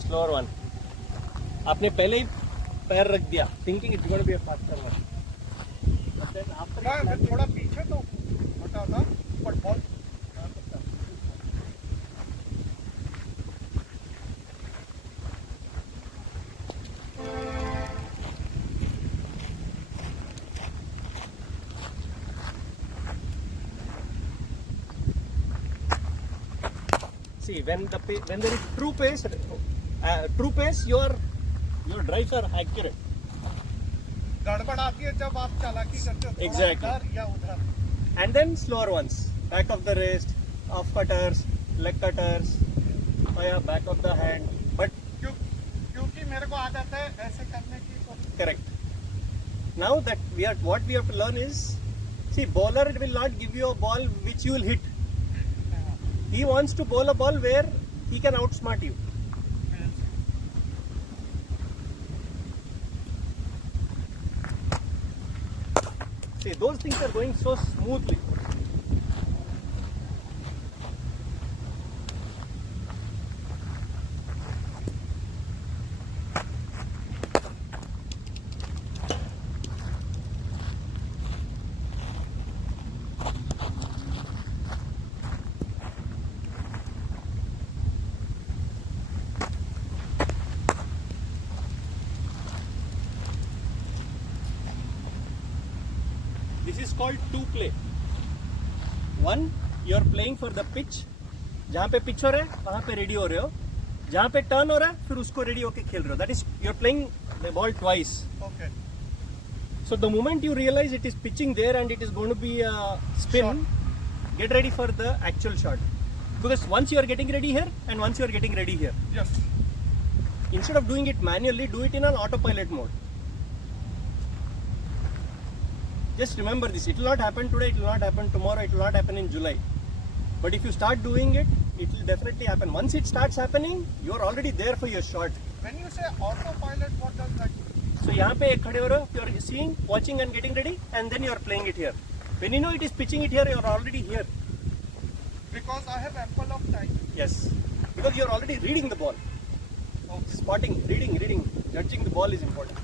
slower one. आपने पहले ही पैर रख दिया, thinking it's going to be a faster one. But then after मैं थोड़ा पीछे तो हटा था, but ball see when there is true pace, your drives are accurate. गड़बड़ आती है जब आप चालाकी करते हो, थोड़ा Exactly. इधर या उधर. And then slower ones, back of the wrist, off cutters, leg cutters, oh yeah, back of the hand. But क्योंकि मेरे को आदत है ऐसे करने की. तो correct. Now that what we have to learn is, see, bowler will not give you a ball which you will hit. He wants to bowl a ball where he can outsmart you. See, those things are going so smoothly. This is called two play. One, you are playing for the pitch. जहाँ पे pitch हो रहा है वहाँ पे ready हो रहे हो. जहाँ पे turn हो रहा है फिर उसको ready होके खेल रहे हो. That is, you are playing the ball twice. okay. So the moment you realize it is pitching there and it is going to be a spin, get ready for the actual shot. Because once you are getting ready here and once you are getting ready here. Yes. Instead of doing it manually, do it in an autopilot mode. Just remember this, it will not happen today, it will not happen tomorrow, it will not happen in July. But if you start doing it, it will definitely happen. Once it starts happening, you are already there for your shot. When you say autopilot, what does that mean? So यहाँ पे खड़े हो रहे हो, you are seeing, watching and getting ready, and then you are playing it here. When you know it is pitching it here, you are already here. Because I have ample of time. Yes, because you are already reading the ball. Okay. Spotting, reading, judging the ball is important.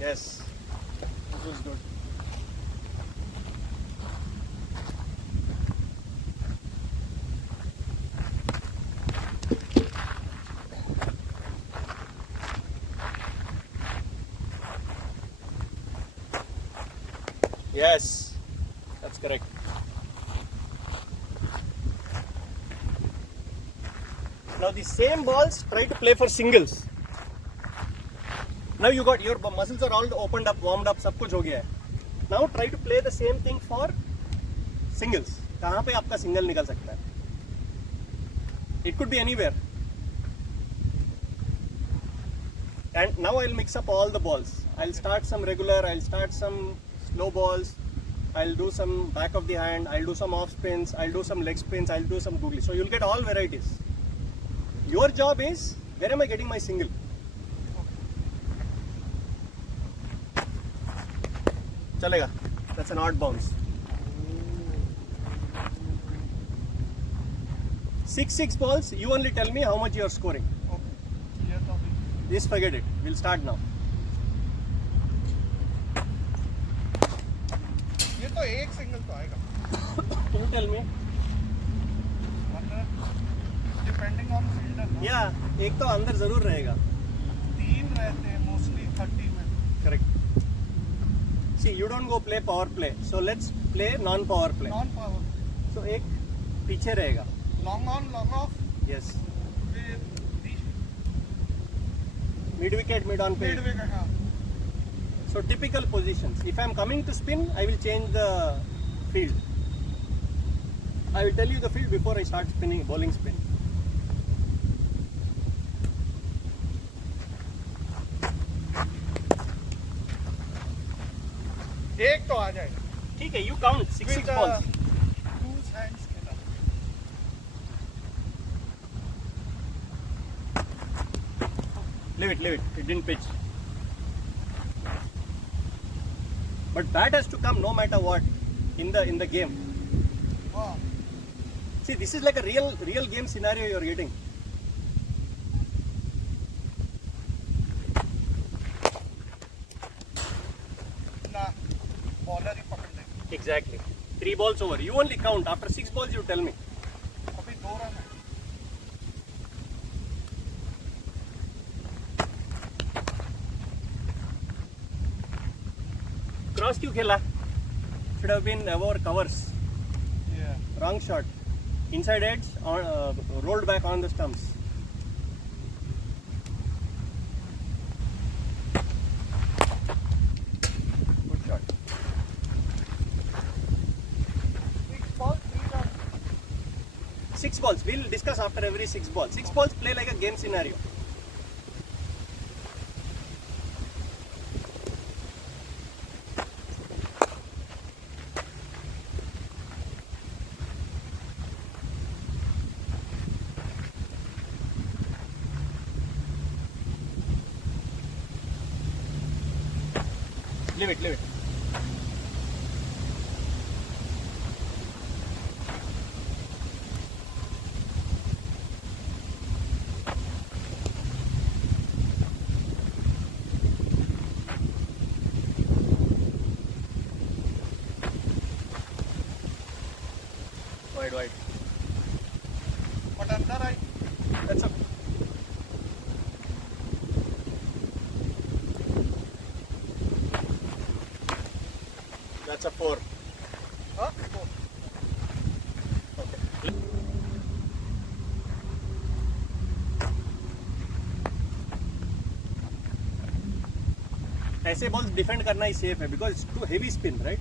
Yes, this was good. Yes, that's correct. Now the same balls, try to play for singles. Now you got your muscles are all opened up, warmed up, सब कुछ हो गया है. Now try to play the same thing for singles. कहाँ पे आपका single निकल सकता है? It could be anywhere. And now I'll mix up all the balls. I'll start some regular, I'll start some slow balls, I'll do some back of the hand, I'll do some off spins, I'll do some leg spins, I'll do some googly. So you'll get all varieties. Your job is, where am I getting my single? Chalega. That's an odd bounce. 6 balls, you only tell me how much you are scoring. Okay. ये तो अभी. Just forget it. We'll start now. ये तो एक single तो आएगा. You tell me. Depending on fielder. ना. Yeah, एक तो अंदर जरूर रहेगा. 3 रहते हैं mostly 30 में. Correct. See, you don't go play power play. So let's play non-power play. Non-power. So एक पीछे रहेगा. Long on, long off. Yes. With the Mid wicket, mid on play. midway. हाँ. So typical positions. If I am coming to spin, I will change the field. I will tell you the field before I start spinning, bowling spin. एक तो आ जाएगा. ठीक है, you count 6 balls. 2 hands खेला. Leave it. It didn't pitch. But bat has to come no matter what in the game. हाँ. See, this is like a real game scenario you are getting. ना bowler ही पकड़ लेंगे. Exactly. 3 balls over. You only count. After 6 balls, you tell me. अभी 2 run है. Cross क्यों खेला? Should have been over covers. Yeah. Wrong shot. Inside edge, rolled back on the stumps. Good shot. 6 balls, 3 runs. 6 balls. We'll discuss after every 6 balls. 6 balls play like a game scenario. Leave it. Wide. But अंदर आई. That's a That's a 4. हाँ? Okay. ऐसे balls defend करना ही safe है because it's too heavy spin right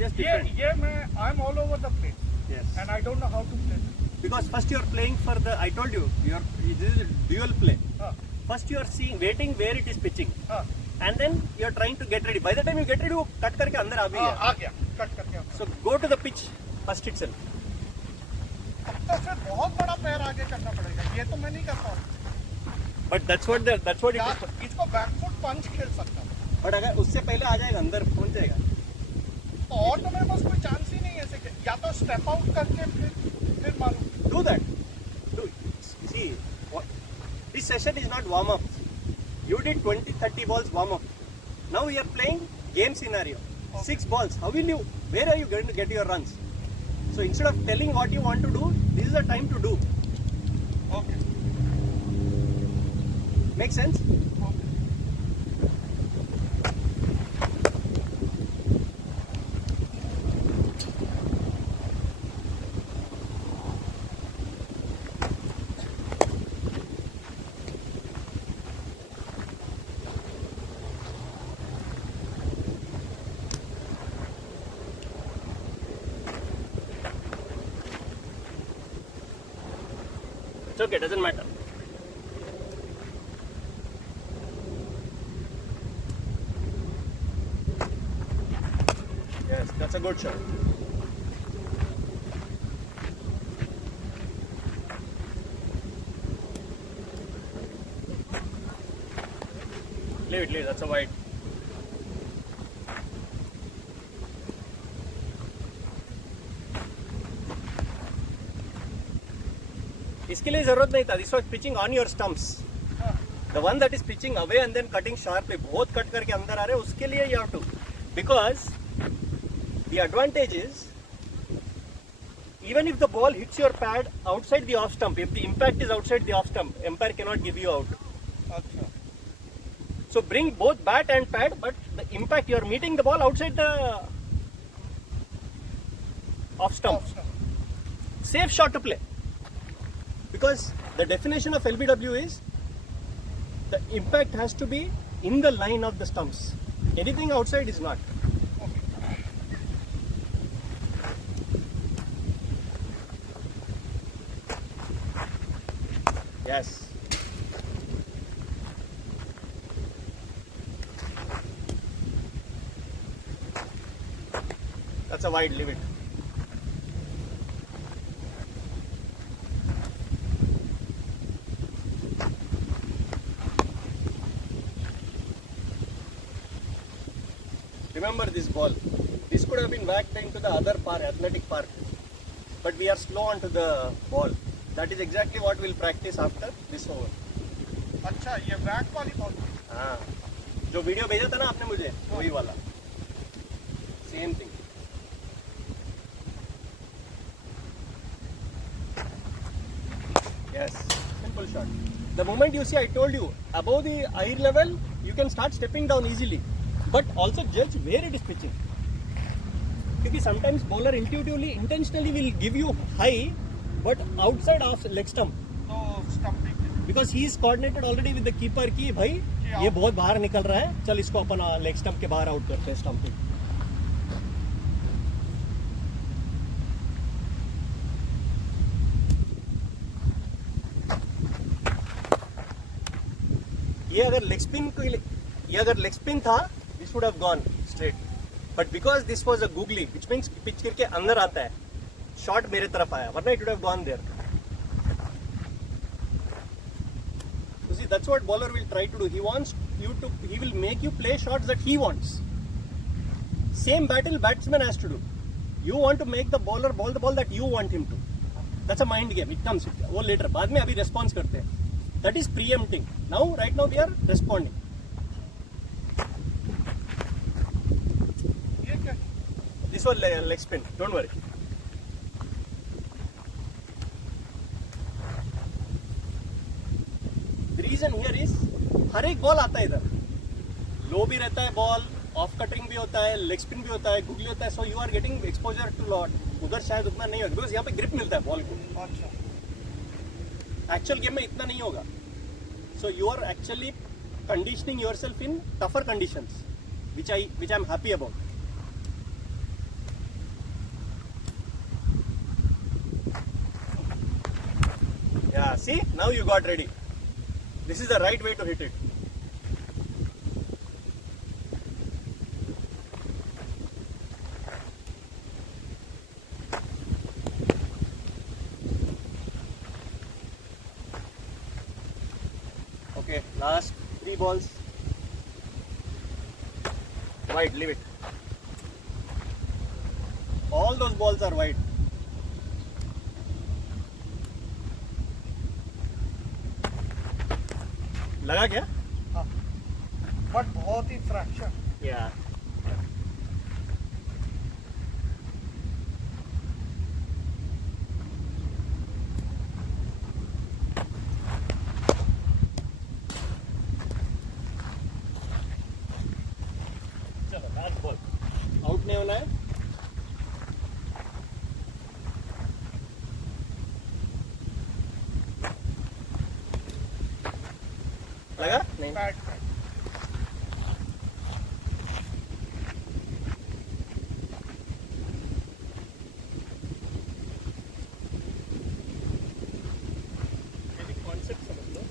yes defend ये मैं I am all over the place yes and I don't know how to play. because first you are playing for the I told you this is a dual play. हाँ. First you are waiting where it is pitching हाँ. and then you are trying to get ready. By the time you get ready वो cut करके अंदर आ भी हाँ, गया. आ गया. Cut करके आ गया. So go to the pitch first itself. अब तो फिर बहुत बड़ा पैर आगे करना पड़ेगा. ये तो मैं नहीं कर पाऊँ. But that's what it या is. इसको बैकफुट पंच खेल सकता हूँ. But अगर उससे पहले आ जाएगा अंदर पहुंच जाएगा. तो और तो मेरे पास कोई चांस ही नहीं है ऐसे. या तो स्टेप आउट करके फिर मारूं. Do that. See, this session is not warm up. You did 20-30 balls warm up. Now we are playing game scenario. Okay. 6 balls. How will you? Where are you going to get your runs? So instead of telling what you want to do, this is the time to do. Okay. Make sense? It's okay, doesn't matter. Yes, that's a good shot. Leave it, that's a wide. इसके लिए जरूरत नहीं था. This was pitching on your stumps. The one that is pitching away and then cutting sharply, बहुत cut करके अंदर आ रहे हैं, उसके लिए you have to. Because the advantage is, even if the ball hits your pad outside the off stump, if the impact is outside the off stump, umpire cannot give you out. अच्छा. So bring both bat and pad, but the impact, you are meeting the ball outside the off stump. Safe shot to play. Because the definition of LBW is the impact has to be in the line of the stumps. Anything outside is not. Yes. That's a wide, leave it. Remember this ball. This could have been whacked into the other park, athletic park. but we are slow onto the ball. That is exactly what we'll practice after this over. अच्छा ये वैक वाली ball हाँ, जो video भेजा था ना आपने मुझे, वही वाला, same thing. Yes, simple shot. The moment you see, I told you, above the eye level, you can start stepping down easily. But also judge where it is pitching. Because sometimes bowler intuitively, intentionally will give you high, but outside of leg stump. तो stumping Because he is coordinated already with the keeper कि भाई ये बहुत बाहर निकल रहा है, चल इसको अपन लेग स्टंप के बाहर आउट करते हैं स्टंपिंग. ये अगर लेग स्पिन था, this would have gone straight. But because this was a googly, which means pitch करके अंदर आता है, शॉट मेरे तरफ आया, वरना it would have gone there. You see, that's what bowler will try to do. He will make you play shots that he wants. Same battle batsman has to do. You want to make the bowler bowl the ball that you want him to. That's a mind game. It comes. वो later. बाद में अभी response करते हैं. That is preempting. Right now we are responding. ये क्या This was leg spin. Don't worry. The reason here is हर एक ball आता है इधर. लो भी रहता है बॉल, ऑफ कटिंग भी होता है, लेग स्पिन भी होता है, गुगली होता है. So you are getting exposure to lot. उधर शायद उतना नहीं होगा, बिकॉज यहाँ पे ग्रिप मिलता है बॉल को. अच्छा एक्चुअल गेम में इतना नहीं होगा. So you are actually conditioning yourself in tougher conditions, which I'm happy about. Yeah, see, now you got ready. This is the right way to hit it. Okay, last 3 balls. Wide, leave it. All those balls are wide. लगा क्या? हाँ but बहुत ही fraction Yeah. चलो last ball. Out नहीं होना है. लगा? नहीं. बैट कॉन्सेप्ट समझ लो.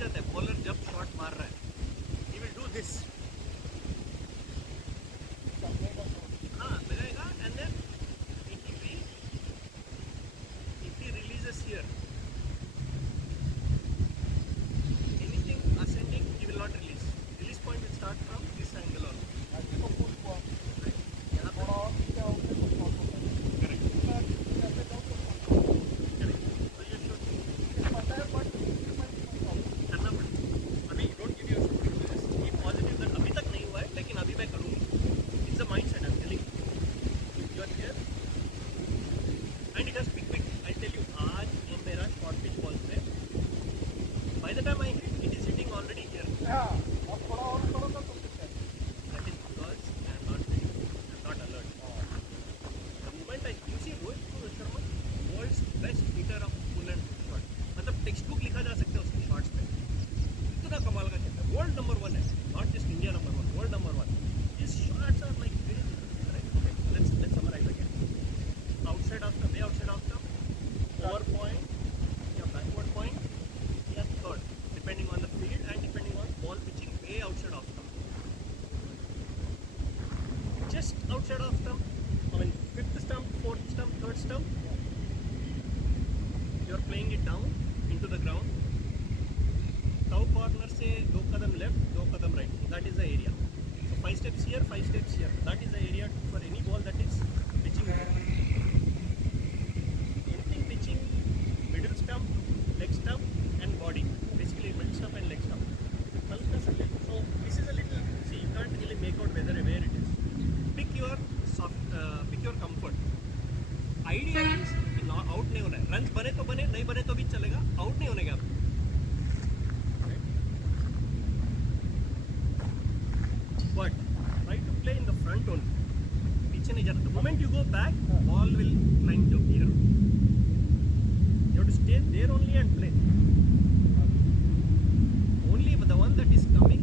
जाता है बॉलर जब शॉट मार रहा है ही विल डू दिस हाँ लगाएगा and then if he releases here anything ascending he will not release point will start from this angle on right यहाँ पे correct so you should करना पड़ेगा अभी don't give yourself excuses be positive that अभी तक नहीं हुआ है लेकिन अभी मैं करूँगा it's a mindset I'm telling you you are here and it has to be quick I tell you आज ये मेरा short pitch ball पे by the time I hit it is hitting already here that is because I am not ready I am not alert the moment I you see Rohit Sharma world's best hitter of pull and shot मतलब text book लिखा जा सकता है उसके shots पे इतना कमाल का खेलता है वर्ल्ड नंबर 1 है not just India number 1 world number 1 his shots are like very right okay let's summarize again outside of the way outside of the over point या backward point या third depending on the field and depending on ball pitching way outside of stump just outside of stump I mean fifth stump fourth stump third stump you are playing it down into the ground cow corner से 2 कदम left 2 Kadam right that is the area so 5 steps here 5 steps here that is the area for any ball that is pitching here anything pitching middle stump leg stump and body basically middle stump and leg stump so this is a little see you can't really make out whether where it is pick your comfort idea is कि out नहीं होना है run बने तो बने नहीं बने तो भी चलेगा आउट नहीं होने का but try to play in the front only पीछे नहीं जाना the moment you go back ball will climb to here you have to stay there only and play only the one that is coming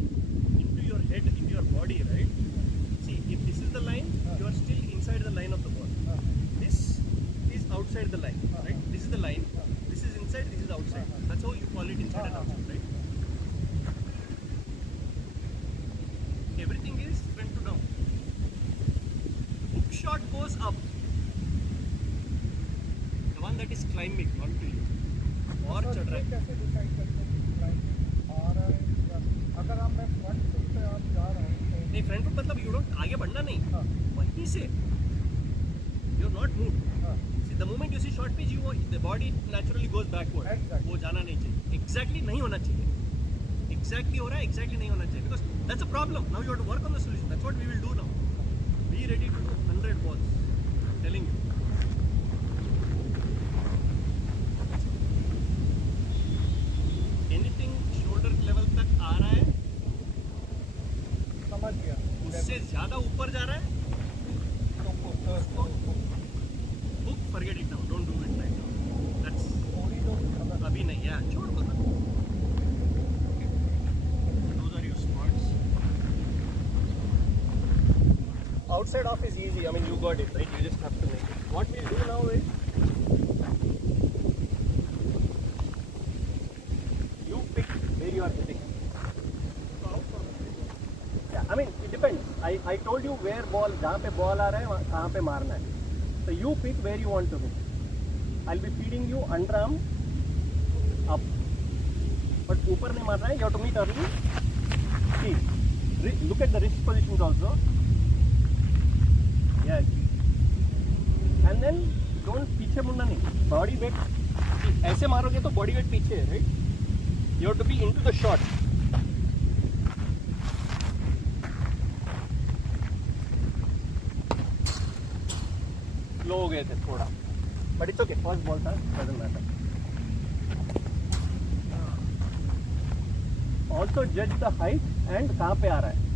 into your head into your body right see if this is the line you are still inside the line of the ball this is outside the line right this is the line this is inside this is outside that's how you call it inside and outside right everything is front to down hook shot goes up the one that is climbing onto you और चढ़ रहा है कैसे decide करते हैं आ रहा है अगर आप मैं फ्रंट से आप जा रहे हैं नहीं फ्रंट फुट मतलब यू डोंट आगे बढ़ना नहीं वहीं से you are not move the moment you see short pitch you the body naturally goes backward वो जाना नहीं चाहिए एग्जैक्टली नहीं होना चाहिए एग्जैक्टली हो रहा है एग्जैक्टली नहीं होना चाहिए because that's a problem now you have to work on the solution that's what we will do now be ready to do 100 balls telling you anything shoulder level तक आ रहा है समझ गया उससे ज्यादा ऊपर जा रहा है book forget it now don't do it right now that's अभी नहीं यार छोड़ दो ना those are your spots outside off is easy I mean you got it right you just have to make it what we'll do now is you pick where you are hitting yeah I mean it depends I told you where ball जहाँ पे ball आ रहा है कहाँ पे मारना है so you pick where you want to hit I'll be feeding you underarm up but ऊपर नहीं मारना है you have to meet early see look at the wrist positions also yes and then don't पीछे मुड़ना नहीं body weight ऐसे मारोगे तो body weight पीछे है right you have to be into the shot लो हो गए थे थोड़ा but it's okay first ball था डजंट मैटर ऑल्सो जज द हाइट एंड कहाँ पे आ रहा है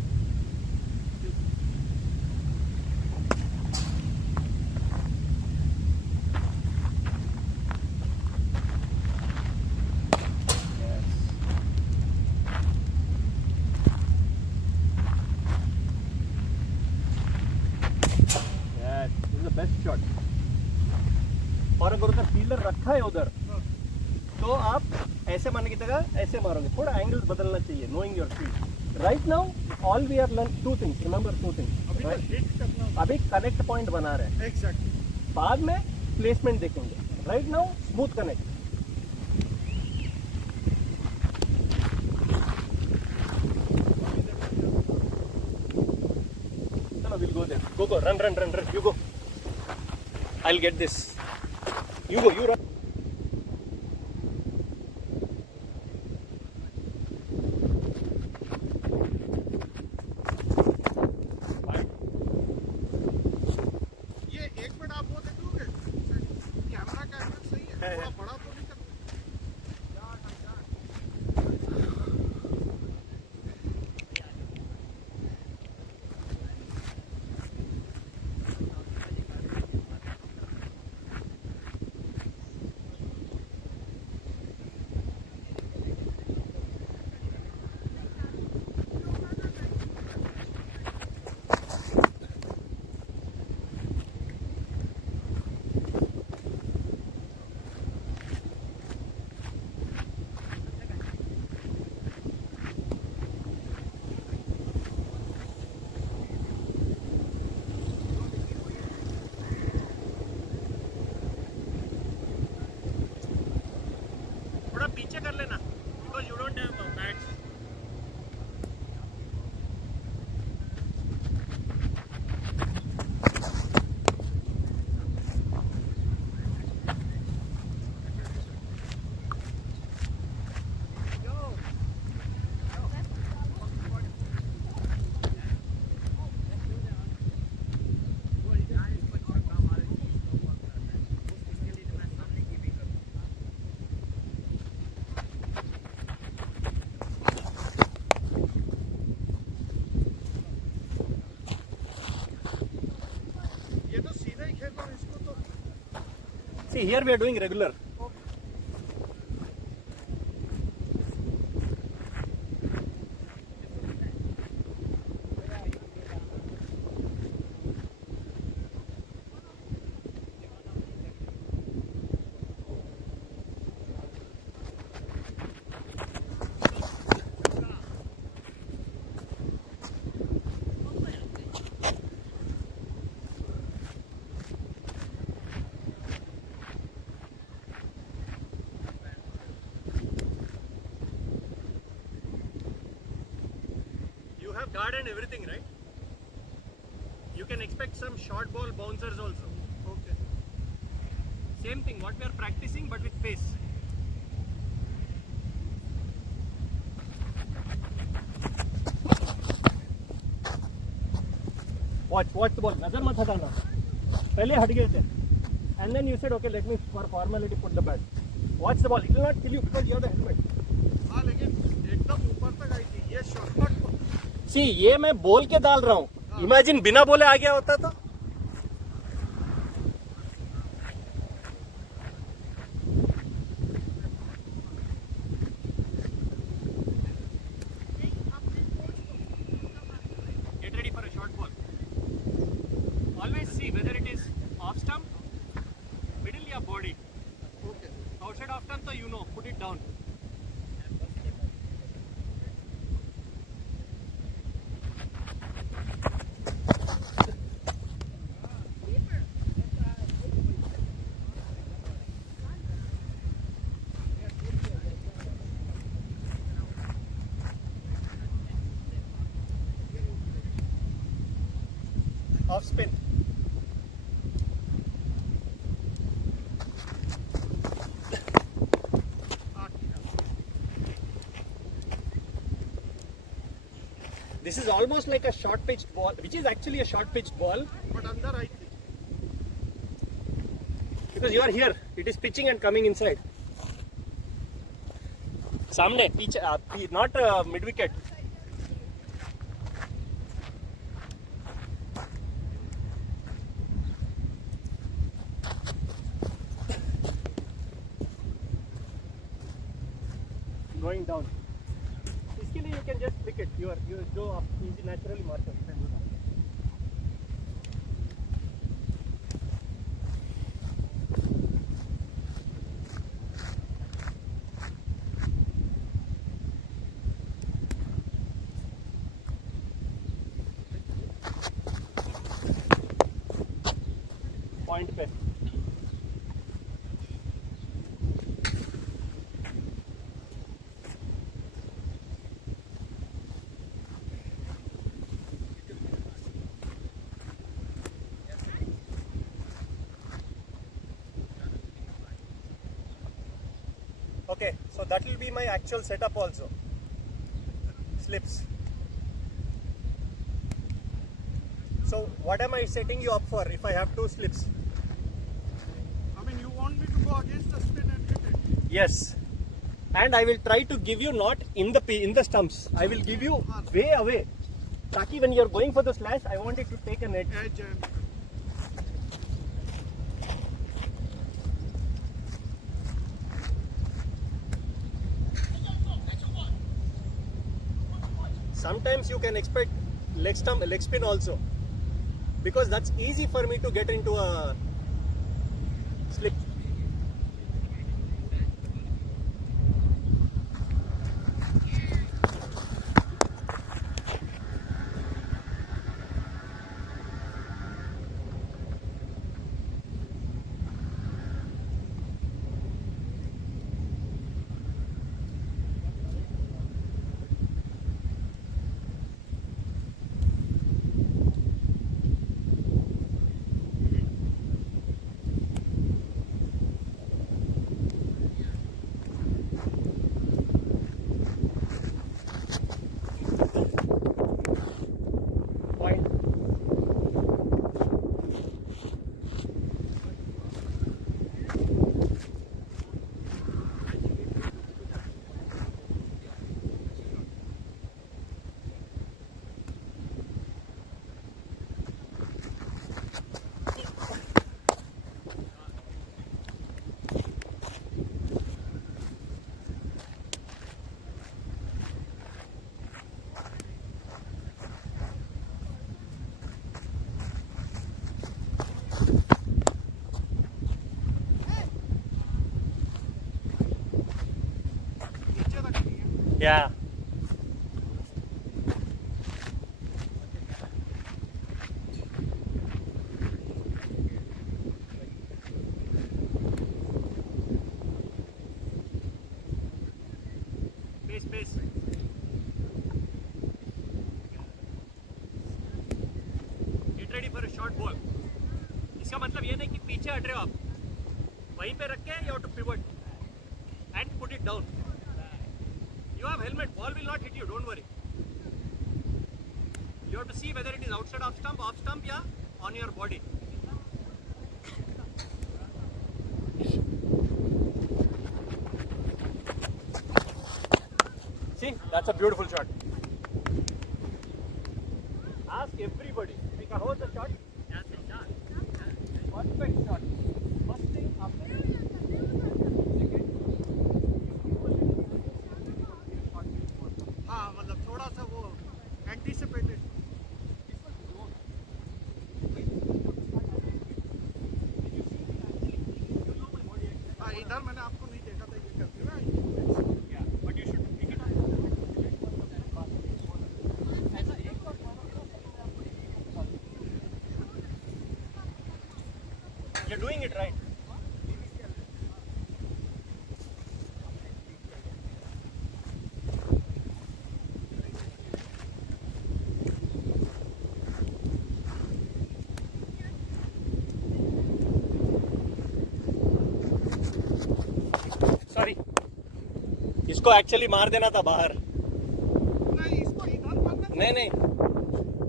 बेस्ट शॉट और अगर उधर फील्डर रखा है उधर तो आप ऐसे मारने की जगह ऐसे मारोगे, थोड़ा एंगल्स बदलना चाहिए, knowing your field. Right now all we are learn two things, remember two things. अभी तो हिट करना। अभी कनेक्ट पॉइंट बना रहे हैं, एग्जैक्टली। बाद में प्लेसमेंट देखेंगे। Right now smooth connect. चलो will go there, go run run run run, you go, I will get this, you go, you run. ये एक मिनट आप वो देख लोगे, कैमरा का एंगल सही है, है। थोड़ा बड़ा तो नहीं करना। थोड़ा पीछे कर लेना, because you don't have bats. ये तो सीधा ही खेलना है इसको तो। See, here we are doing regular. You have guard and everything, right? You can expect some short ball bouncers also. Okay. Same thing, what we are practicing, but with pace. Watch the ball. नजर मत हटाना. पहले हट गए थे. And then you said, okay, let me for formality put the bat. Watch the ball. It will not kill you because you have the helmet. हाँ लेकिन एकदम ऊपर तक आई थी ये शॉट। See, ये मैं बोल के डाल रहा हूँ. Imagine बिना बोले आ गया होता तो. Get ready for a short ball. Always see whether it is off stump, middle या body. Okay. Outside off stump तो you know, put it down. Off spin. This is almost like a short pitched ball, which is actually a short pitched ball but अंदर आई थी। because you are here. It is pitching and coming inside. सामने पीछे, not mid wicket. Going down. इसके लिए you can just pick it. You जो आप easy naturally मार सकते हैं. पॉइंट पे. Okay, so that will be my actual setup also. Slips. So what am I setting you up for if I have two slips? I mean, you want me to go against the spin and hit it? Yes. And I will try to give you not in the stumps. I will give you way away. Taki, when you are going for the slash, I want it to take a net. Edge and Sometimes you can expect leg spin also, because that's easy for me to get into a slip. Point. नीचे रखनी है. Yeah. Pace. Get ready for a short ball. इसका मतलब ये नहीं कि पीछे हट रहे हो आप. वहीं पे रख के you have to pivot and put it down. You have helmet. Ball will not hit you. Don't worry. You have to see whether it is outside off stump, yeah, on your body. See, that's a beautiful shot. Ask everybody if you can hold the shot. That's a shot. Perfect shot. First thing after हाँ, मतलब थोड़ा सा वो anticipated. हाँ, इधर मैंने आपको नहीं देखा था ये करते हुए. Yeah, but you should pick it up. You're doing it right. Sorry. इसको एक्चुअली मार देना था बाहर. नहीं, इसको इधर मारना. नहीं.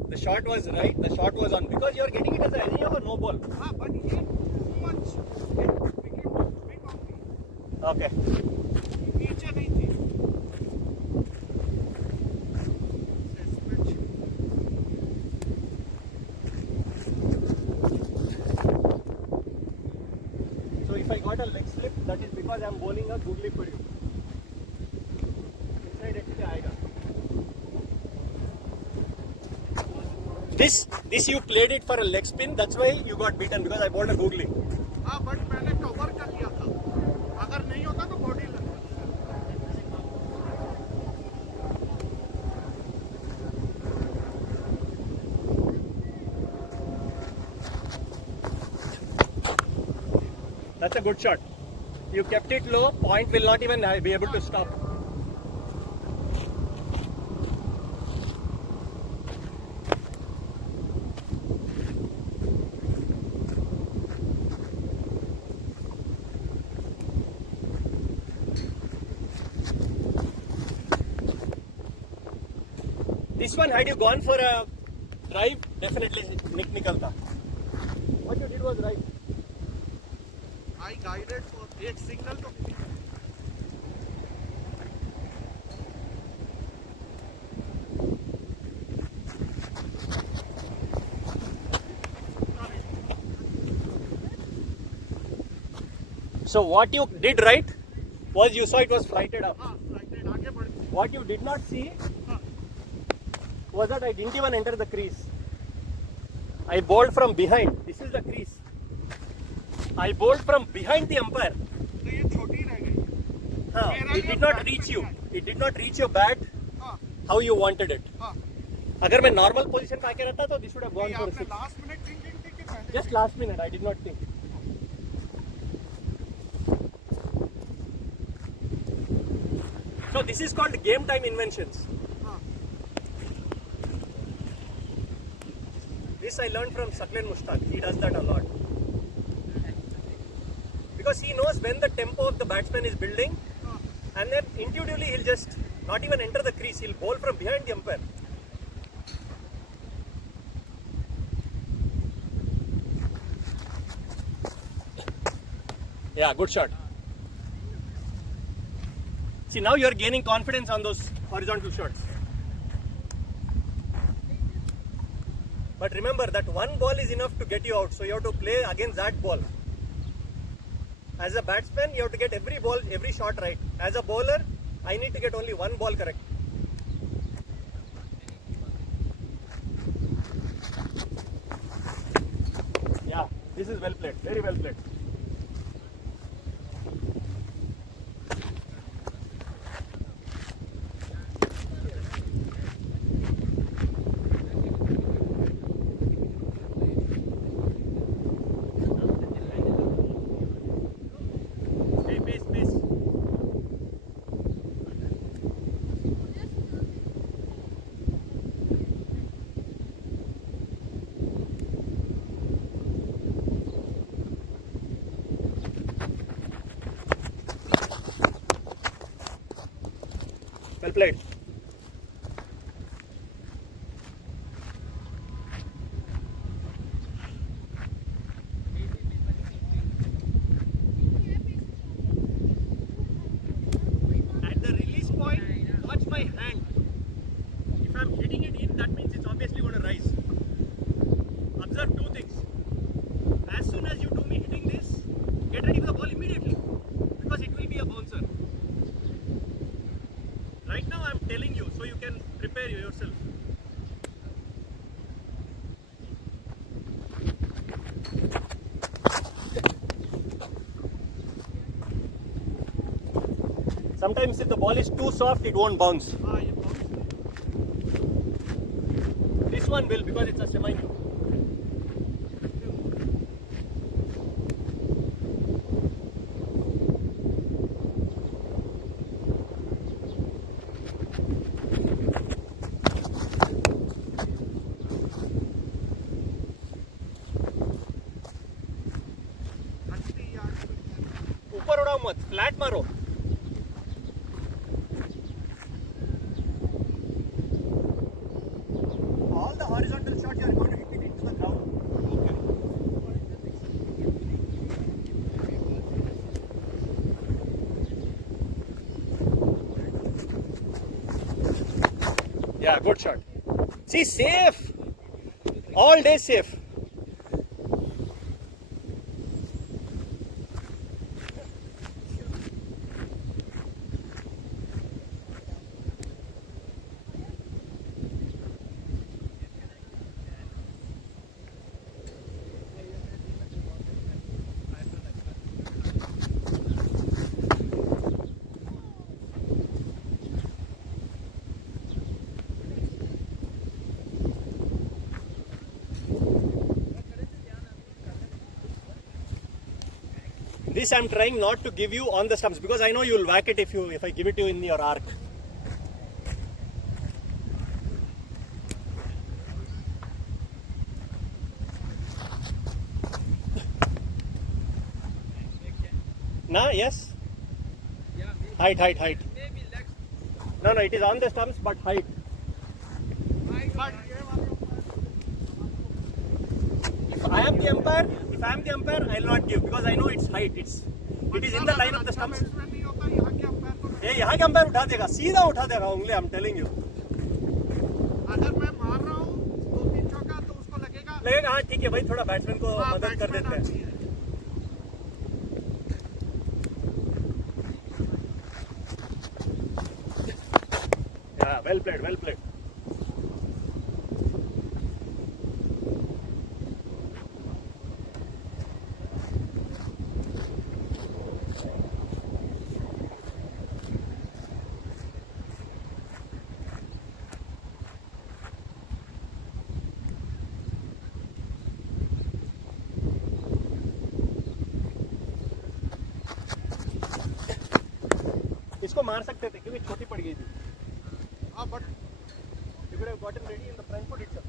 The shot was right. The shot was on because you are getting it as a any over no ball. हाँ, but ये too much wicket big on me. Okay. नीचे नहीं थी. So if I got a leg slip, that is because I am bowling a googly for you. Inside actually आएगा. This you played it for a leg spin. That's why you got beaten because I bowled a googly. हाँ, but मैंने cover कर लिया था. अगर नहीं होता तो बॉडी लगता. That's a good shot. You kept it low, point will not even be able to stop. This one, had you gone for a drive, definitely Nick nikalta. What you did was right. I guided for एक signal तो So what you did right was you saw it was flighted up. हाँ flighted आगे बढ़ गई What you did not see हाँ was that I didn't even enter the crease. I bowled from behind. This is the crease. I bowled from behind the umpire. तो ये छोटी रह गई हाँ, it did not reach you. It did not reach your bat हाँ how you wanted it. हाँ अगर मैं normal position पे आके रहता तो this would have gone ये for आपने 6. last minute thinking थी कि पहले Just last minute, I did not think. So this is called game time inventions. हाँ This I learned from Saklen Mushtaq. He does that a lot. Because he knows when the tempo of the batsman is building, हाँ and then intuitively he'll just not even enter the crease. He'll bowl from behind the umpire. Yeah, good shot. See, now you're gaining confidence on those horizontal shots. But remember that one ball is enough to get you out, so you have to play against that ball. As a batsman, you have to get every ball, every shot right. As a bowler, I need to get only one ball correct. Yeah, this is well played, very well played. Hey, pace, pace. Well played. At the release point, watch my hand. If I'm hitting it in, that means it's obviously going to rise. Observe two things. As soon as you do me hitting this, get ready for the ball immediately because it will be a bouncer. Right now I'm telling you so you can prepare yourself. Sometimes if the ball is too soft, it won't bounce. हाँ ये bounce This one will because it's a semi. ऊपर उड़ाओ मत, flat मारो. All the horizontal shots you are going to hit it into the ground. Yeah, good shot. See, safe. All day safe. This I'm trying not to give you on the stumps because I know you'll whack it if I give it to you in your arc. Nah, yes. Height. No, it is on the stumps, but height. If I am the umpire, I'll not give because I know its height. It is in the line of the stumps. ये यहाँ के umpire उठा देगा, सीधा उठा देगा उंगली. I'm telling you. अगर मैं मार रहा हूँ 2-3 चौका तो उसको लगेगा. हाँ ठीक है भाई, थोड़ा बैट्समैन को मदद कर देते हैं. Yeah, well played. इसको मार सकते थे क्योंकि छोटी पड़ गई थी. हाँ, but You could have gotten ready in the front foot itself.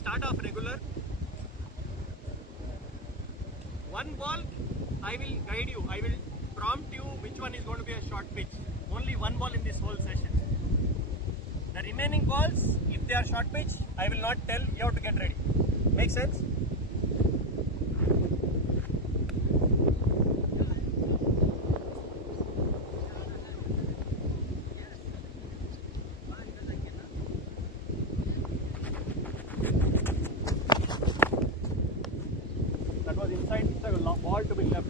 Start off regular. One ball, I will guide you. I will prompt you which one is going to be a short pitch. Only one ball in this whole session. The remaining balls, if they are short pitch, I will not tell. You have to get ready. Make sense? That was inside the ball to be left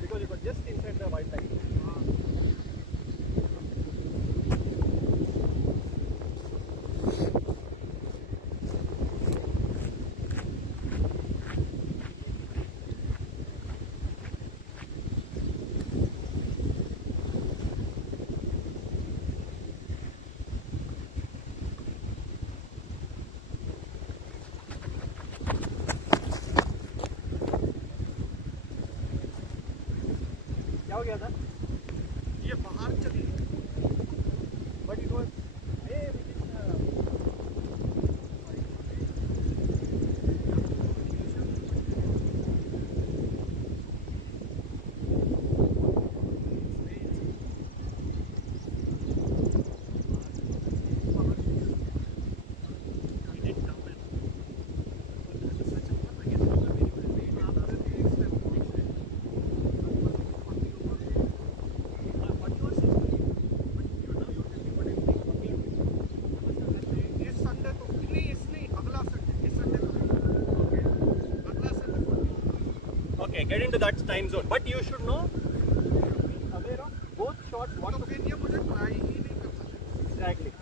because it was just inside the white line. क्या हो गया था? ये बाहर चली गई. But it was इस Sunday तो नहीं अगला संडे. इस संडे तो अगला Sunday. okay. Get into that time zone, but you should know. Aware of both shots. What तो to फिर ये मुझे ट्राई ही नहीं करना चाहिए. exactly?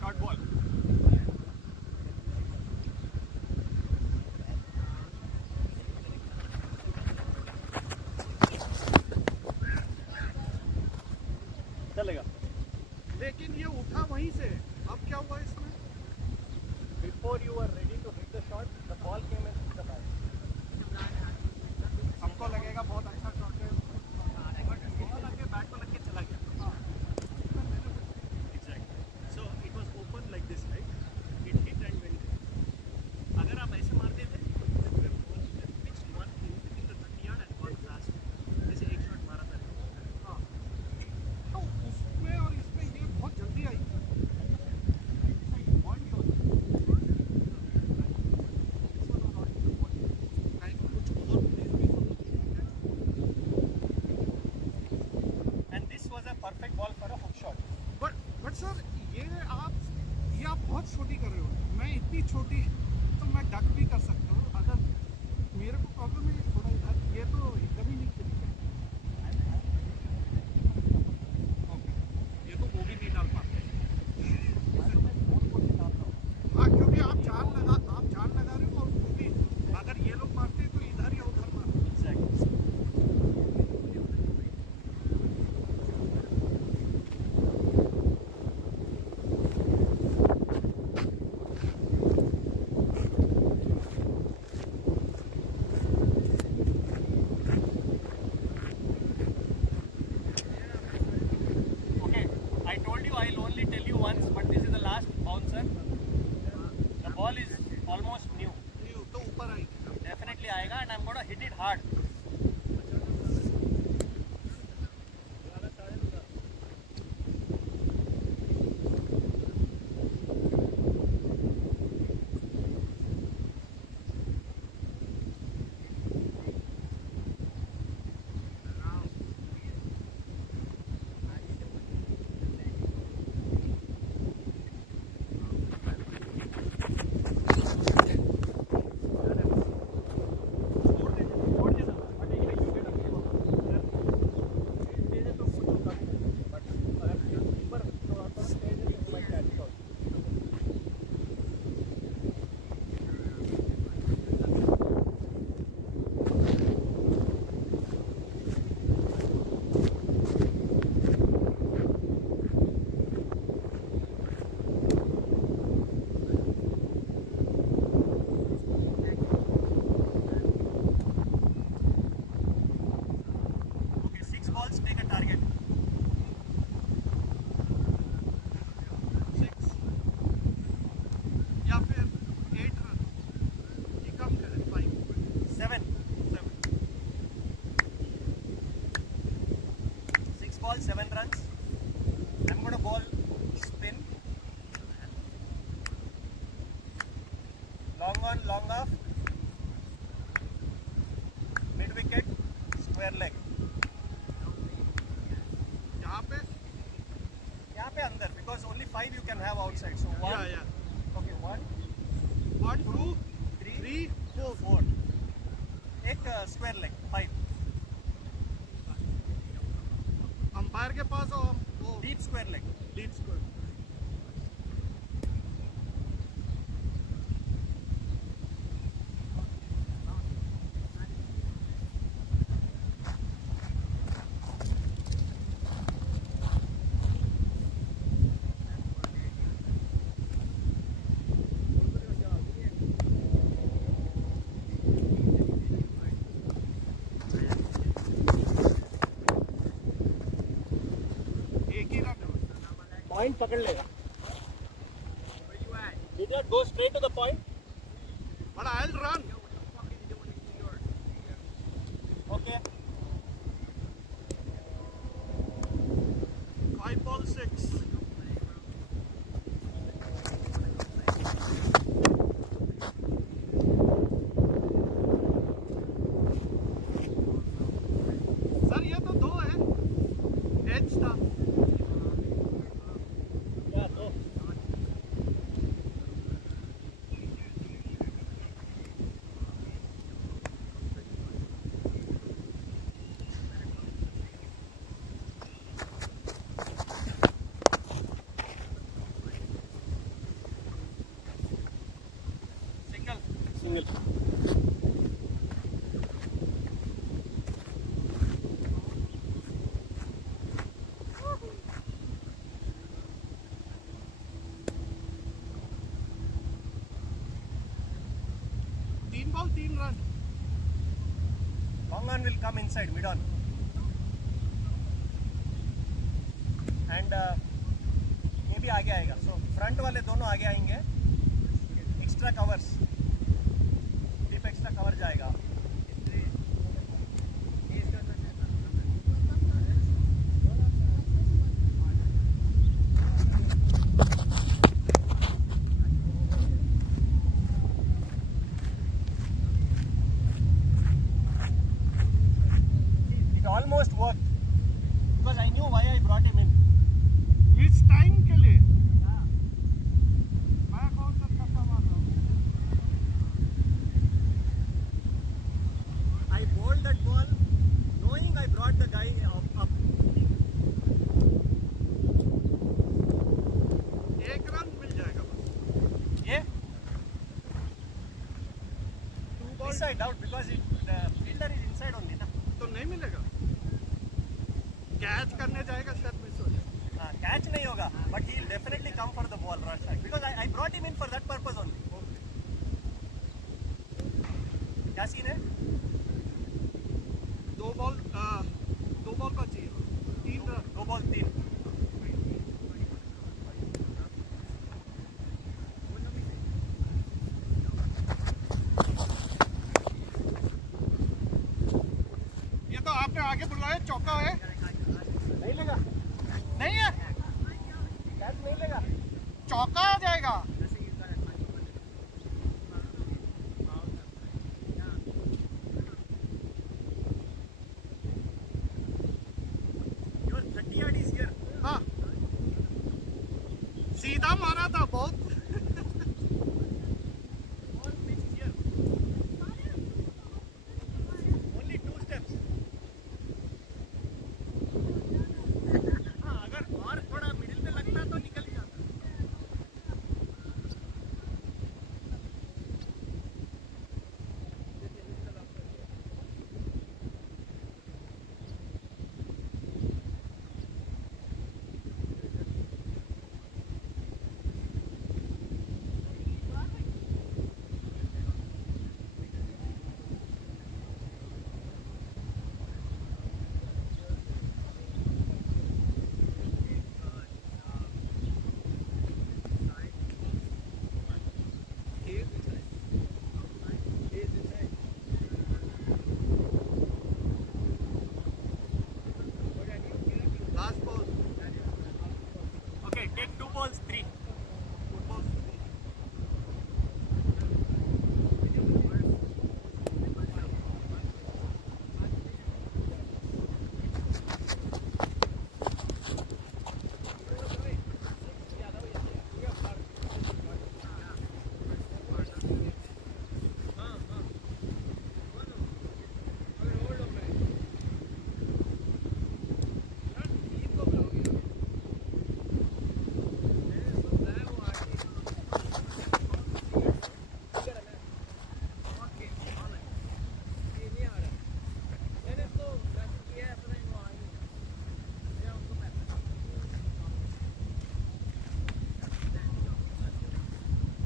Short ball. चलेगा. बहुत छोटी कर रहे हो। मैं इतनी छोटी तो मैं डक भी कर सकता हूँ। अगर मेरे को प्रॉब्लम है थोड़ा इधर, ये तो एकदम ही नहीं खुली है। ओके, ये तो वो भी नहीं डाल पाते। हाँ, क्योंकि आप जान लगा रहे हो, और वो भी अगर ये लोग मारते हैं तो इधर या उधर मारते हैं। Okay, I told you I'll only tell you once, but this is the last bouncer. The ball is almost new. ये तो ऊपर आएगी। Definitely आएगा, and I'm gonna hit it hard. Okay, 6 balls, take a target. 6 या फिर 8 run, ये कम करें 5 7. 6 balls, 7 runs. I'm gonna ball spin. Long on, long off. Mid wicket, square leg. यहाँ पे अंदर, because only 5 you can have outside. So 1. या Okay, 1, 1 2 3, 3 4. एक square leg, 5. Umpire के पास और वो Deep square leg. Deep score. एक ही रन। Point पकड़ लेगा. Did not go straight to the point. But I'll run. Okay. 5 ball 6. Sir ये तो 2 है, एज था। Yeah, no. Single. तीन ball 3 run. Long on will come inside, mid on. And ये भी आगे आएगा. So front वाले दोनों आगे आएंगे. Extra covers. Deep extra cover जाएगा. It almost worked because I knew why I brought him in. इस टाइम के लिए that ball, knowing I brought the guy up. एक रन मिल जाएगा बस. Yeah, Two ball inside out because the fielder is inside only na. तो नहीं मिलेगा. Catch करने जाएगा शायद मिस हो जाए. Catch नहीं होगा, but he will definitely come for the ball rush because I brought him in for that purpose only. क्या सीन है? दो बॉल बची. 3 रन. 2 बॉल 3. ये तो आपने आगे बुलाया चौका है. नहीं लगा, नहीं है. कैच नहीं लगा. चौका आ जाएगा. Your 30 yard is here. हाँ. सीधा मारा था बहुत. Ball pitch is here. Only 2 steps. हाँ, अगर और थोड़ा मिडिल पे लगता तो निकल ही जाता. Last ball. Okay, take 2 balls 3. Football.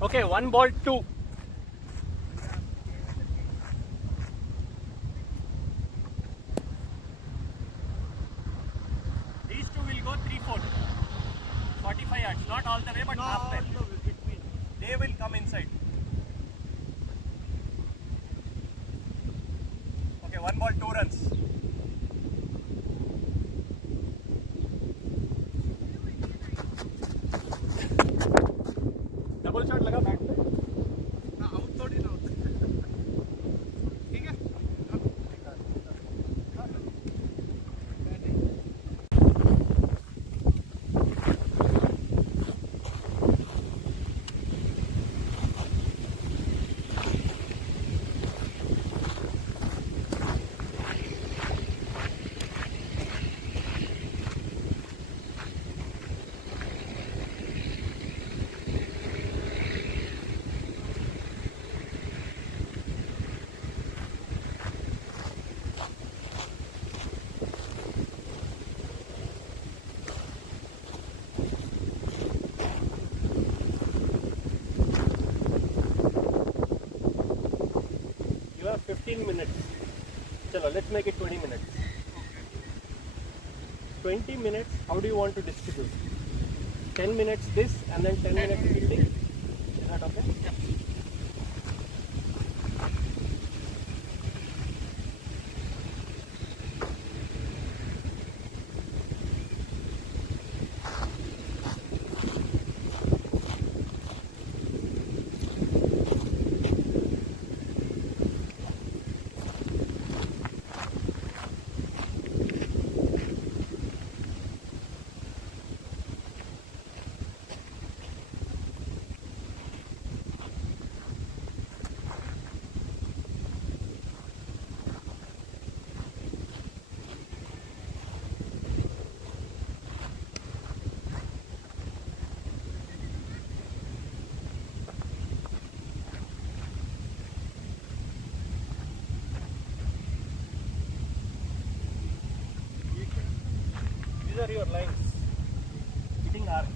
Okay, 1 ball 2. These two will go 3-4. 45 yards, not all the way, but halfway. They will come inside. Okay, 1 ball 2 runs. Double shot लगा बैट पे. आउट थोड़ी ना होता है. ठीक है. You have 15 minutes. Chalo, let's make it 20 minutes. 20 minutes, how do you want to distribute? 10 minutes this and then 10 minutes fielding? Is that okay? Yeah. your lines. Hitting arc.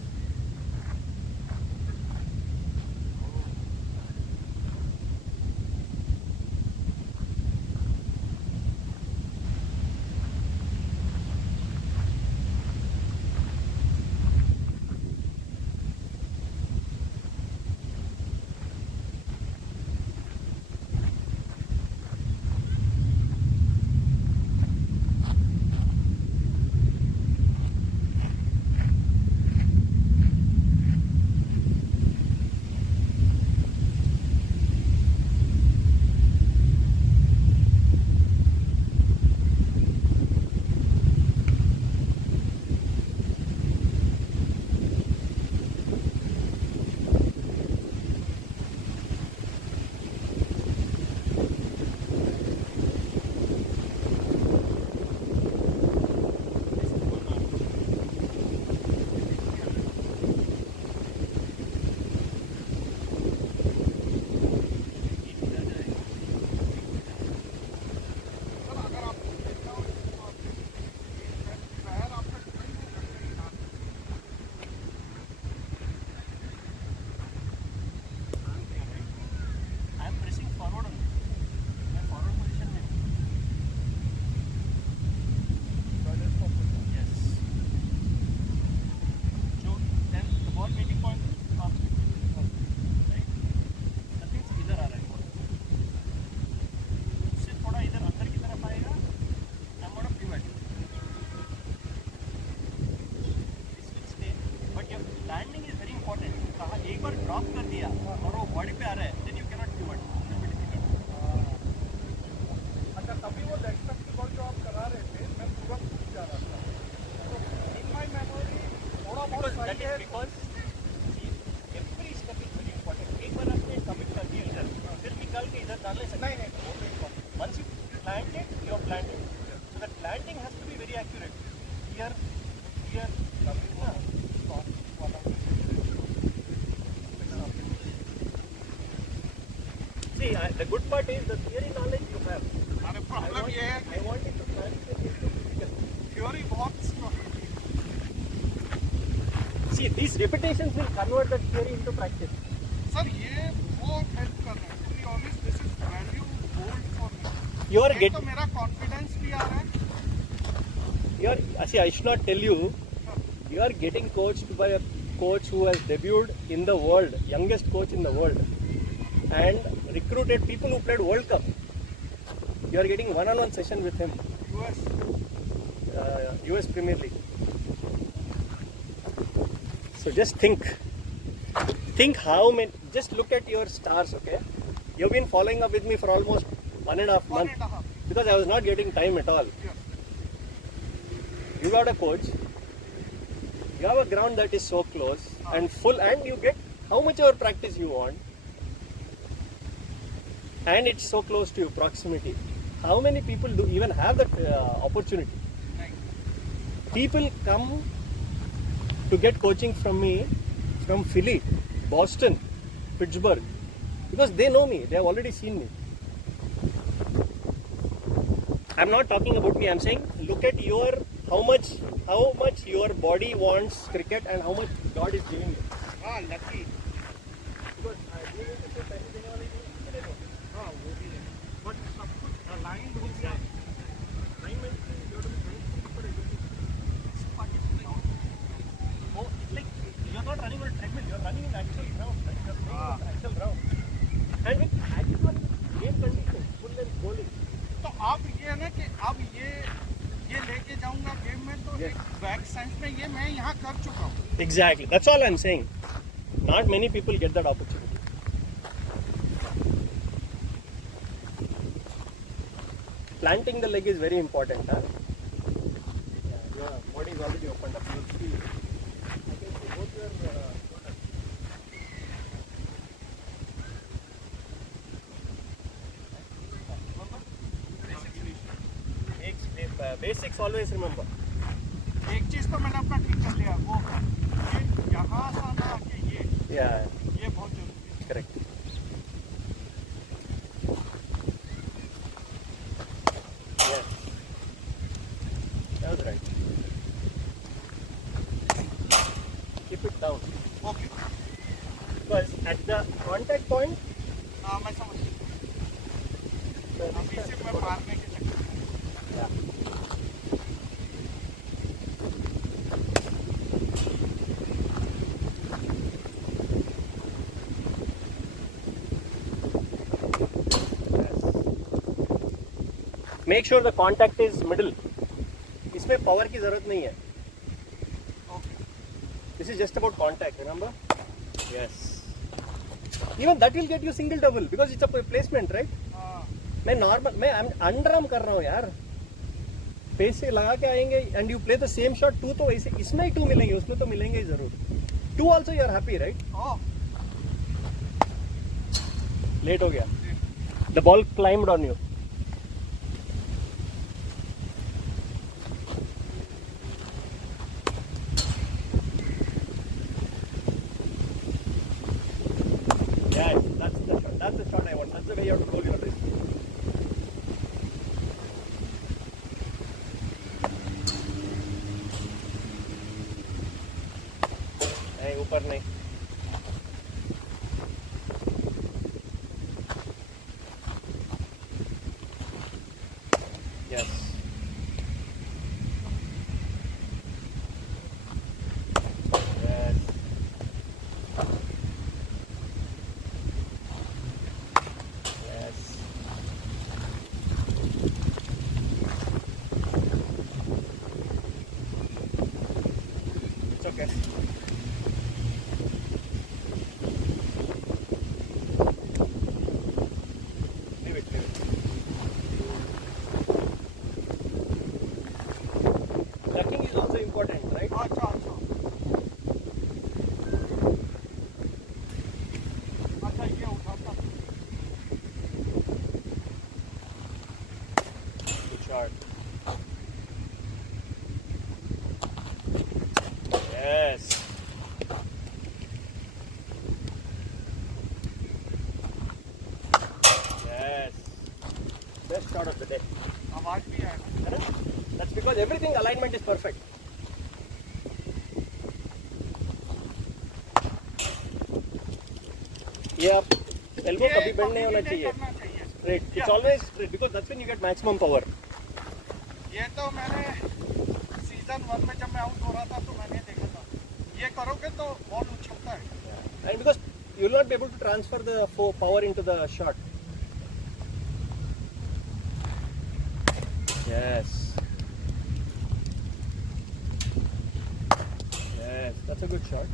Sir अगर आप देख जाओ इसको आप पैर आपका कहीं नहीं लगता है यहाँ पे। I am pressing forward only. मैं forward position में हूँ. Yes. जो then the ball making point is off. Right? That means इधर आ रहा है ball. उससे थोड़ा इधर अंदर की तरफ आएगा. I'm gonna pivot. This will stay. But your landing is very important. कहाँ एक बार drop कर दिया और वो body पे आ रहा है, then you cannot pivot. It will be difficult. अच्छा तभी वो लेग स्टम्प की बॉल जो आप करा रहे थे मैं पूरा भूल जा रहा था तो इन माई मेमोरी थोड़ा बहुत Because that सही है is because see, every step is very important. एक बार आपने commit कर दिया इधर, फिर निकाल के इधर डालने से नहीं नहीं वो नहीं हुआ। once you plant it, you have planted. So that planting has to be very accurate. Here, तभी वो stop वाला see, the good part is the theory knowledge you have. अरे प्रॉब्लम ये है I want it to translate into physical. Theory बहुत See, these repetitions will convert the theory into practice. Sir ये बहुत help कर रहा है to be honest this is value gold for me You are एक get, तो मेरा confidence भी आ रहा है you are. See, I should not tell you. You are getting coached by a coach who has debuted in the world, youngest coach in the world, and recruited people who played World Cup. You are getting one-on-one session with him, US US Premier League. So just think how many. Just look at your stars, okay? You've been following up with me for almost 1.5 one months and half because I was not getting time at all. You got a coach. You have a ground that is so close and full, and you get how much of practice you want, and it's so close to you, proximity. How many people do even have that opportunity? People come to get coaching from me from Philly, Boston, Pittsburgh, because they know me. They have already seen me. I'm not talking about me. I'm saying look at your how much your body wants cricket and how much God is giving you. हाँ lucky Because you need to say पैसे देने वाले नहीं है, हाँ वो भी है बट सब कुछ अलाइंड हो गया alignment is you have to be thankful for everything. Oh, it's like you're not running on a treadmill. You're running in actual ground. Right? You're playing on the actual ground. And with actual game conditions, full and bowling. तो आप ये है ना कि अब ये लेके जाऊंगा गेम में तो Yes. एक बैक सेंस में ये मैं यहाँ कर चुका हूँ Exactly. That's all I'm saying. Not many people get that opportunity. Planting the leg is very important. Huh? Yeah, your body is already opened up. You'll see. I can see both your shoulders. Basics always remember. एक चीज तो मैंने अपना ठीक कर लिया वो ये यहाँ से ना कि Yeah, ये बहुत जरूरी है correct. Yeah. That was right. down. Okay Because at the contact point, हाँ मैं समझ गया अभी से मैं मारने के चक्कर में yeah. Make sure the contact is middle. इसमें power की जरूरत नहीं है. Okay This is just about contact, remember? Yes. Even that will get you single double because it's a placement, right? हाँ मैं नॉर्मल मैं अंडर आर्म कर रहा हूँ यार. पेस से लगा के आएंगे and you play the same shot too तो वैसे इसमें ही टू मिलेंगे उसमें तो मिलेंगे ही जरूर. To also you are happy right. Oh late हो गया. The ball climbed on you. Yeah, that's the shot. That's the shot I want. That's the way you have to roll your wrist. नहीं ऊपर नहीं. Yes. Yes. Yes. It's okay. Leave it, leave it. Ducking is also important, right? अच्छा अच्छा अच्छा ये उठाता Good shot. Yes. Yes. Best shot of the day. आवाज भी आया Correct? That's because everything alignment is perfect. ये आप elbow कभी bend नहीं होना चाहिए. करना चाहिए Straight. It's always straight because that's when you get maximum power. ये तो मैंने सीजन 1 में जब मैं आउट हो रहा था तो मैंने देखा था ये करोगे तो बॉल उछलता है And because you will not be able to transfer the power into the shot. Yes. Yes, that's a good shot.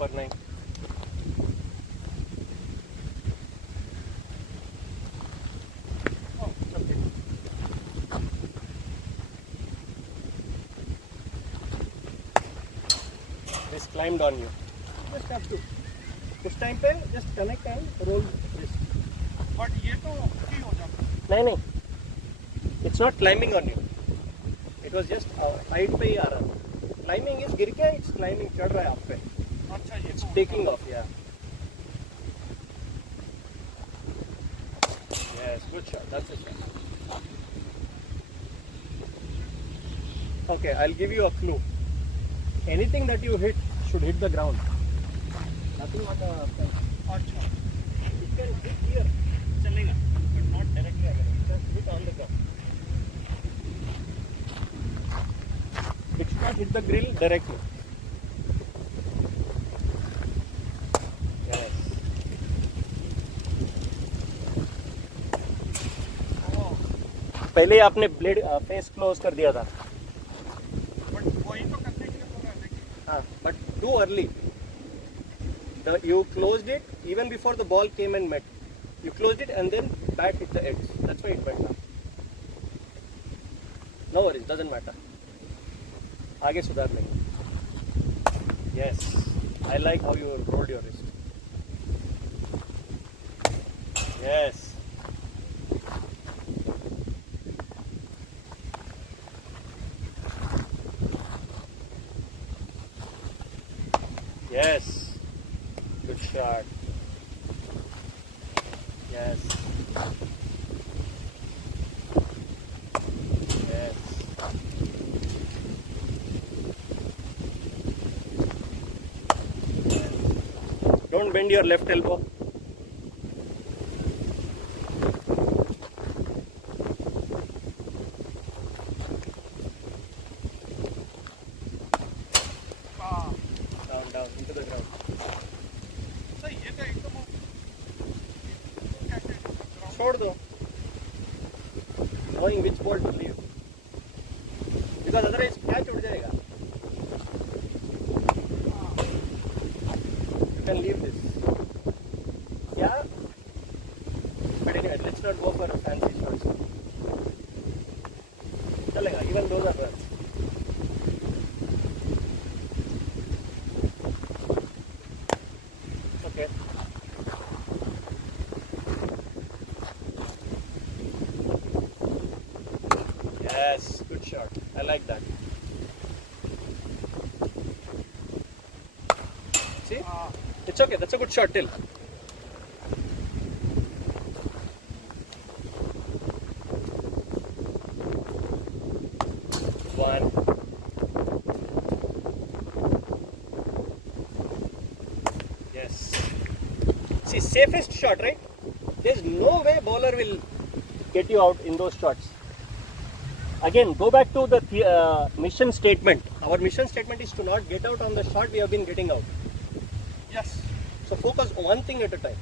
पर नहीं. Oh, okay. This climbed on you. Just have to. उस टाइम पे just connect and roll this. But ये तो free हो जाता है नहीं नहीं. It's not climbing on you. It was just height पे ही आ रहा. Climbing is गिर के it's climbing चढ़ रहा है आप पे. अच्छा ये It's तो taking off, yeah. Yes, good shot. That's a shot. Okay, I'll give you a clue. Anything that you hit should hit the ground. Nothing on the front. अच्छा It can hit here. चलेगा, but not directly again. Just hit on the ground. It should not hit the grill directly. Yes. पहले ही आपने blade face close कर दिया था. But वही तो करने के लिए बोल रहा है हाँ, but too early. You closed it even before the ball came and met. You closed it and then bat hit the edge. That's why it went down. No worries, doesn't matter. आगे सुधार लेंगे. Yes, I like how you rolled your wrist. Yes. Yes. Good shot. Yes. Yes. Don't bend your left elbow. हाँ Down, down, into the ground. सही ये तो एकदम कैसे छोड़ दो. Knowing which ball to leave. Because otherwise catch उड़ जाएगा. You can leave this. Yeah. But anyway, let's not go for fancy shots. चलेगा. Even those are runs. Okay. Yes, good shot. I like that. See? हाँ It's okay. That's a good shot till. One. Yes. See, safest shot, right? There's no way bowler will get you out in those shots. Again, go back to the mission statement. Our mission statement is to not get out on the shot we have been getting out. Yes So focus on one thing at a time.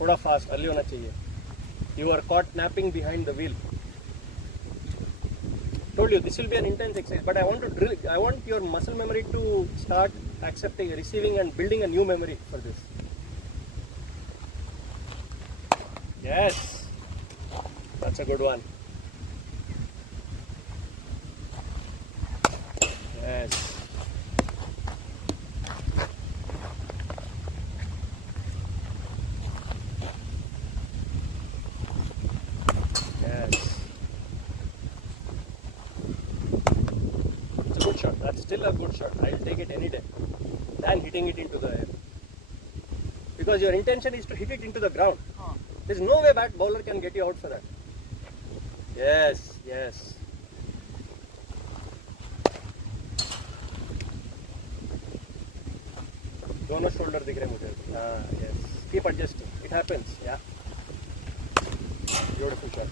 थोड़ा fast, early होना चाहिए. You are caught napping behind the wheel. Told you this will be an intense exercise, but I want to drill. I want your muscle memory to start accepting, receiving, and building a new memory for this. Yes, that's a good one. Yes. Yes. It's a good shot. That's still a good shot. I'll take it any day than hitting it into the air. Because your intention is to hit it into the ground. हाँ There's no way back bowler can get you out for that. Yes, yes. दोनों shoulder दिख रहे मुझे. हाँ, yes. Keep adjusting. It happens. Yeah. Beautiful shot.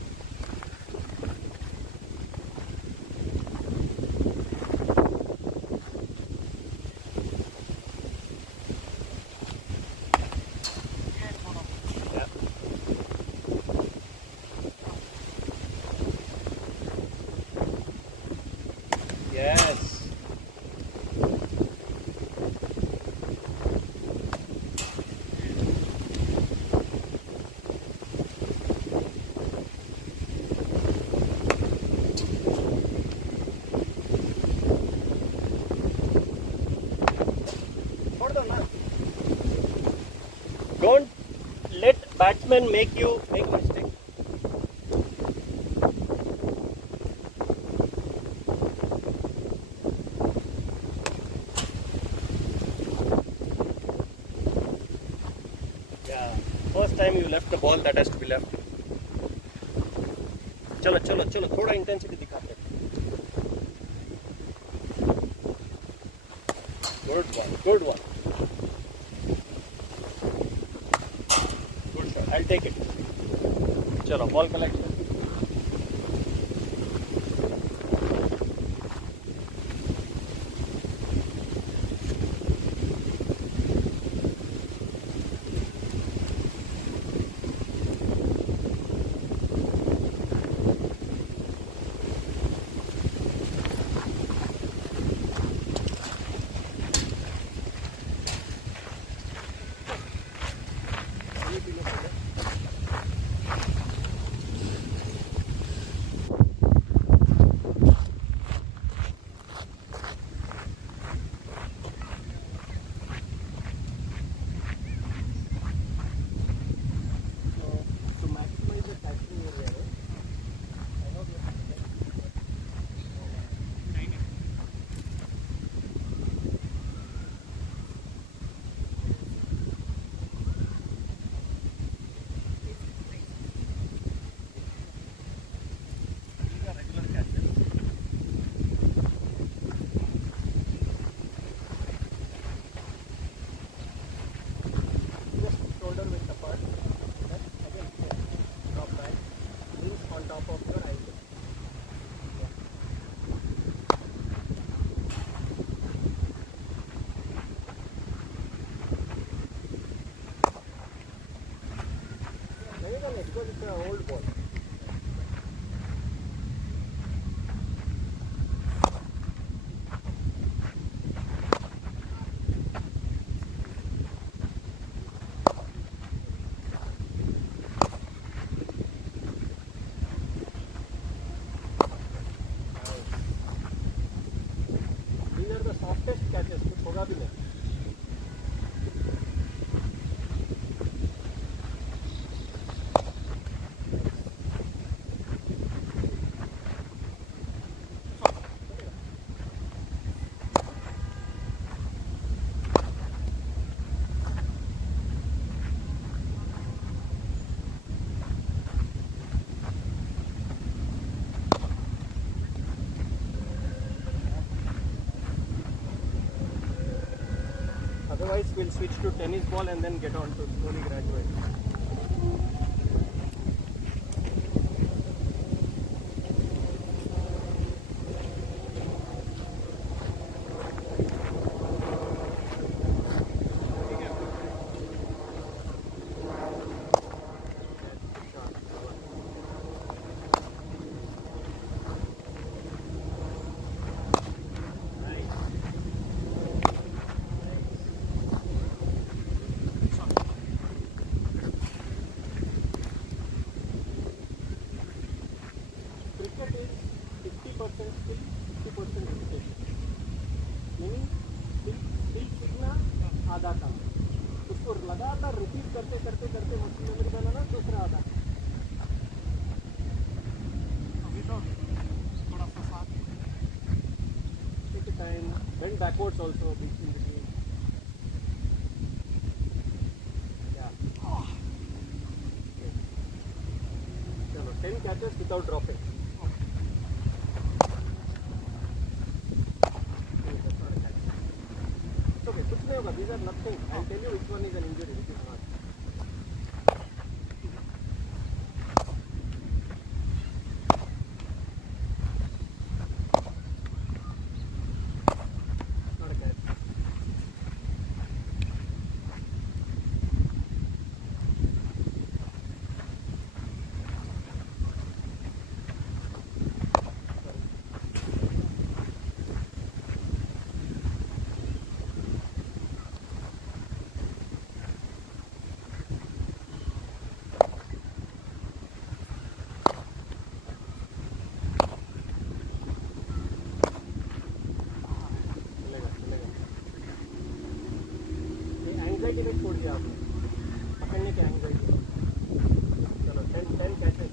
ये थोड़ा Yeah. Yes. छोड़ दो ना. Don't let batsmen make you make mistake. Yeah. First time you left the ball, that has to be left. चलो चलो चलो थोड़ा इंटेंसिटी दिखाते हैं. Good one, good one. Good shot. I'll take it. चलो ball collection. top of your eye. Because it's an old ball. These are the softest catches. कुछ होगा भी नहीं. Otherwise, we'll switch to tennis ball and then get on to slowly graduate. Cricket is 50% skill, 50% education. Meaning skill सीखना आधा काम. उसको लगातार repeat करते करते करते मसल मेमोरी बनाना दूसरा आधा. अभी तो थोड़ा सा साथ Take a time, bend backwards also between. Yeah. चलो 10 catches without dropping. It's okay, कुछ नहीं होगा. These are nothing. I'll tell you which one is an injury, which is not. Not a catch. Anxiety में छोड़ दिया आपने पकड़ने की एंग्जाइटी. चलो 10 catches.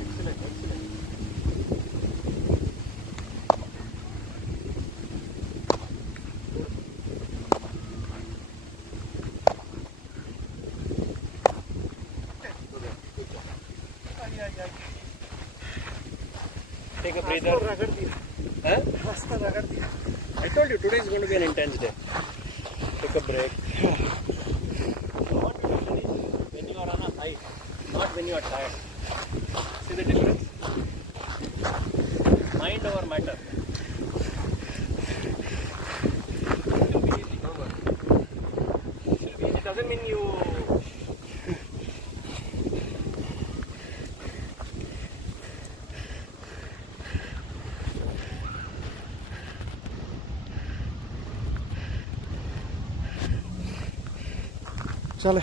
Excellent, excellent. Take a breather. रगड़ दिया. Huh? रास्ता रगड़ दिया. I told you today is going to be an intense day. Take a break. What you listen is when you are on a high, not when you are tired. See the difference? Mind over matter. It will be easy, don't worry. It will be easy. It doesn't mean you. चले.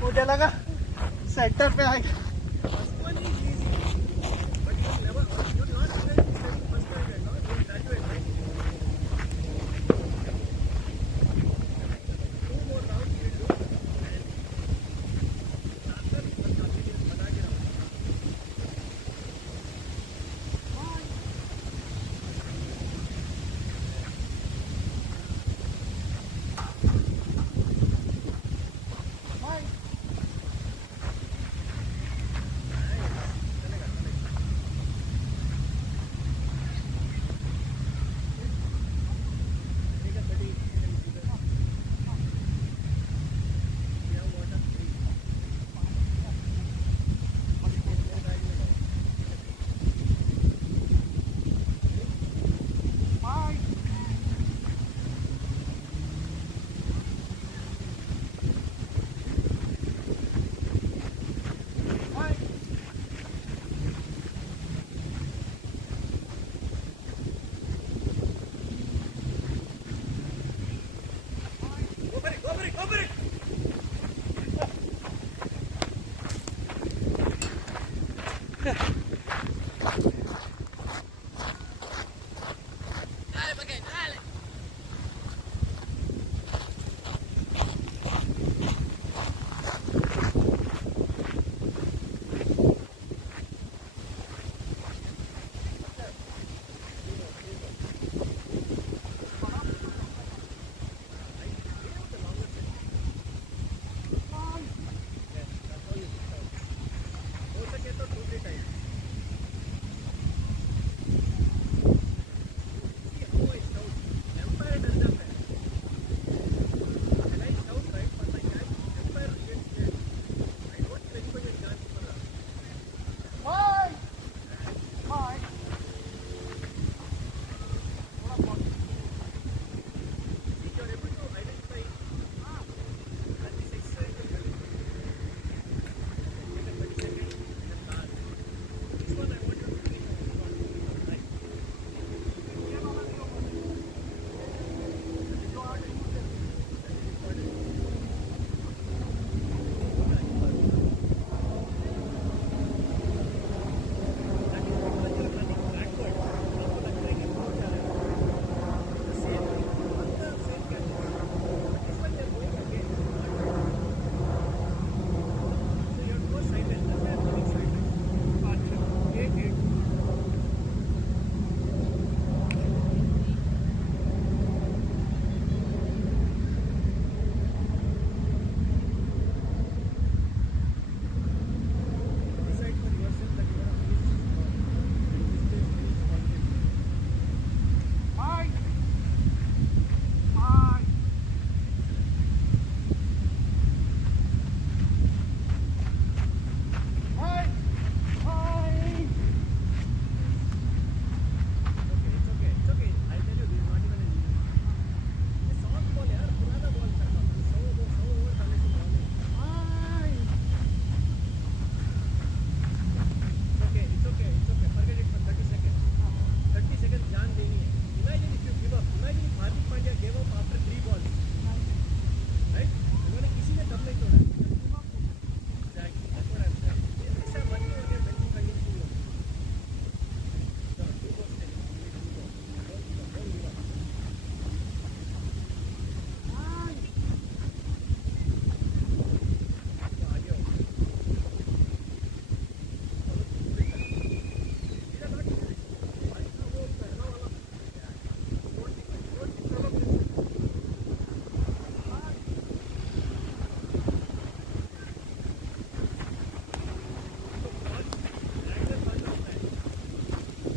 मुझे लगा centre पे आ गया.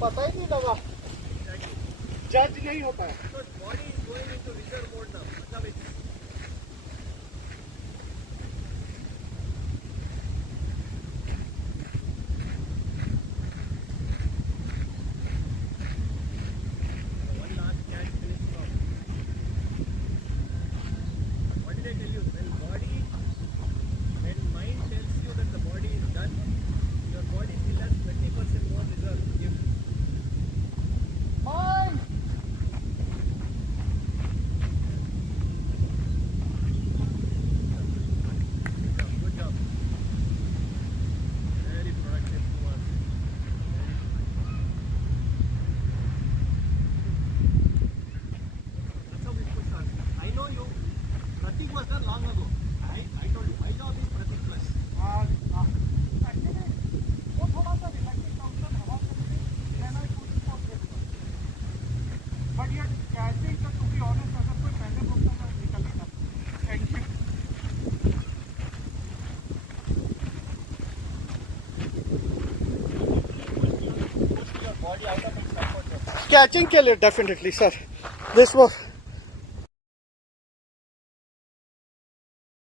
पता ही नहीं लगा. जज नहीं होता है. Body is going into reserve mode now. मतलब it's one last catch finish from. What did I tell you? When mind tells you that the body is done, your body still has 20% more reserve to give. Mine. Catching के लिए definitely sir, this वो